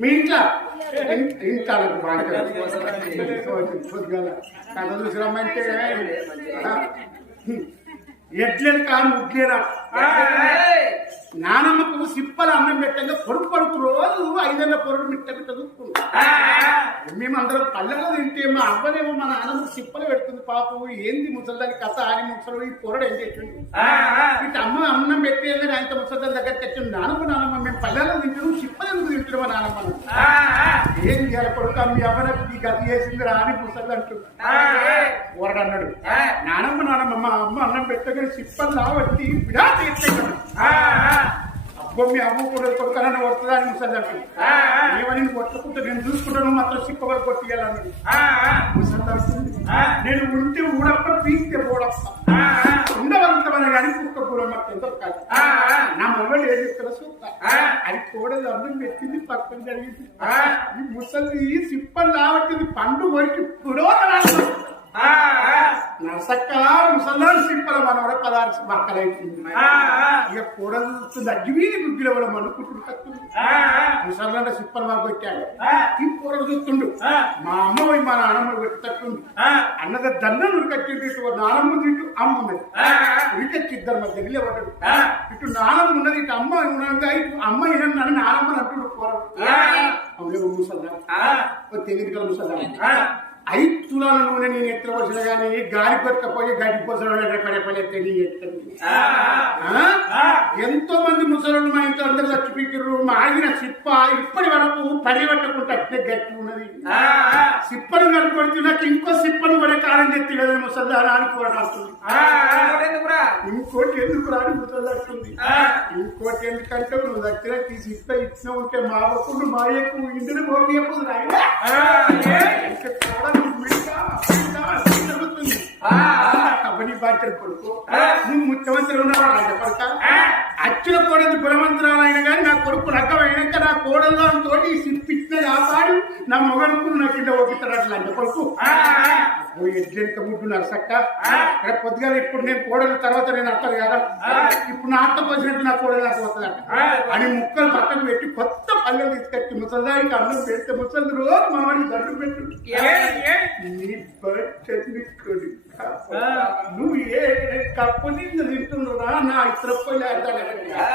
మీ ఇంట్లో ఇంట్లో బాగా పొద్దుగాల కథ ఎడ్లేని కాదు ముగ్గులేరా నానమ్మకు సిప్పల అన్నం పెట్టంగా పొడుపు పడుకు రోజు ఐదేళ్ళ పొరుడు మిట్ట మిట్ట చూసుకుంటాం మేమందరం పల్లెల్లో తింటే మా అవ్వనేమో మా నాన్నమ్మకు సిప్పలు పెడుతుంది పాపం. ఏంది ముసలిదాని కథ? ఆడి ముసలు ఈ పొరడు ఏం చేసింది ఇటు అమ్మ అన్నం పెట్టి ఆయనతో ముసలిదాని దగ్గరికి వచ్చింది నానమ్మ నానమ్మ మేము పల్లెల్లో తింటున్నాం సిప్పలు ఎందుకు తింటున్నాం మా నానమ్మ? ఏం చేయాలి కొడుకు? మీ అవ్వనకు ఈ గతి చేసింది రాని ముసలి అంటూ వరడు అన్నాడు. నానమ్మ నానమ్మ మా అమ్మ అన్నం పెట్టగానే సిప్పలు లావట్టి విడా తీర్చాడు అబ్బో మీ అమ్మ కూడా కొడుకనని కొడుతుందా అని ముసలి అంటూ ఏమని కొట్టుకుంటే నేను చూసుకుంటాను మాత్రం సిప్పగా కొట్టియాలన్నాడు ముసలి అంటుంది. నేను ఉంటే ఊడప్ప పీస్తే ఊడప్ప. కుక్క కూడా మాకు ఎంతో కాదు నా మొబైల్ ఏది ఇక్కడ చూస్తా. అది కూడా పెట్టింది పక్కన జరిగింది. ఈ ముసలి సిప్పలు లావట్టింది పండు వరకు నరసక్క ముసల్లారు సిప్పల మనవడ పదార్థ మక్కలైతుంది ఇక కూడలు అగ్గిమీది గుగ్గిల కూడా మనుకుంటుడు కత్తుంది ముసల్లాంట సిప్పలు మాకు పెట్టాడు. ఈ కూరలు చూస్తుండు. మా అమ్మ పోయి మా నాన్నమ్మ పెట్టి తట్టుంది అన్నద దండను ఉరికట్టిండు. ఇటు నానమ్మ ఇటు అమ్మ ఉన్నది. ఉరికచ్చి ఇద్దరు మధ్య నిలబడ్డాడు ఇటు నానమ్మ ఉన్నది. ఇటు అమ్మ ఉన్నది ఇటు అమ్మ ఏమన్నా నానమ్మ అంటుండు కూరలు అవును ముసల్లా తెలియదు కదా ముసల్లా ఐదు తులాల నూనె నేను ఎత్తున వచ్చిన కానీ గాలి కొట్టకపోయి గడ్డి పొసలు తెలియదు ఎంతో మంది ముసలు మా ఇంట్లో అందరు చచ్చిపోయారు మా ఆగిన సిప్ప ఇప్పటి వరకు పరిగెట్టకుండా అట్లే గట్టి ఉన్నది. సిప్పను కనుకొడితే నాకు ఇంకో సిప్పను కూడా కాలం తెత్తి కదా ముసల్దారా అనుకోవడం ఇంకోటి ఎందుకు రాని ముసల్లాడుతుంది? ఇంకోటి ఎందుకంటే నువ్వు దగ్గర తీసి ఇప్ప ఇచ్చిన ఉంటే మా వకుండా మా ఎక్కువ ఇంటిని పోనీయకపోదు కబడ్డీ బాధ్యత కొడుకు. నువ్వు ముఖ్యమంత్రి ఉన్నావు రాజ కొడుక అచ్చుల కోడలు గుణవంతురాలైన కానీ నా కొడుకు రకమైనాక నా కోడల్లో తోటి సిప్పిచ్చిన కాపాడు నా మొగడుకు నా కింద అంటే కొడుకు. ఓ ఎడ్లెంక ముడ్డు నరసక్క రేపు పొద్దుగాల ఇప్పుడు నేను కోడలు తర్వాత నేను అత్తలు కదా? ఇప్పుడు నా అత్త వచ్చినట్టు నా కోడలు నాకు వస్తుందట. అని ముక్కలు పక్కన పెట్టి కొత్త పల్లెలు తీసుకొచ్చి ముసలిదానికి అన్నం పెడితే ముసలి రోజు మామని దండు పెట్టు. నీ. నువ్వు ఏ కప్పు నిన్ను తింటున్నారా నా ఇతర పొలి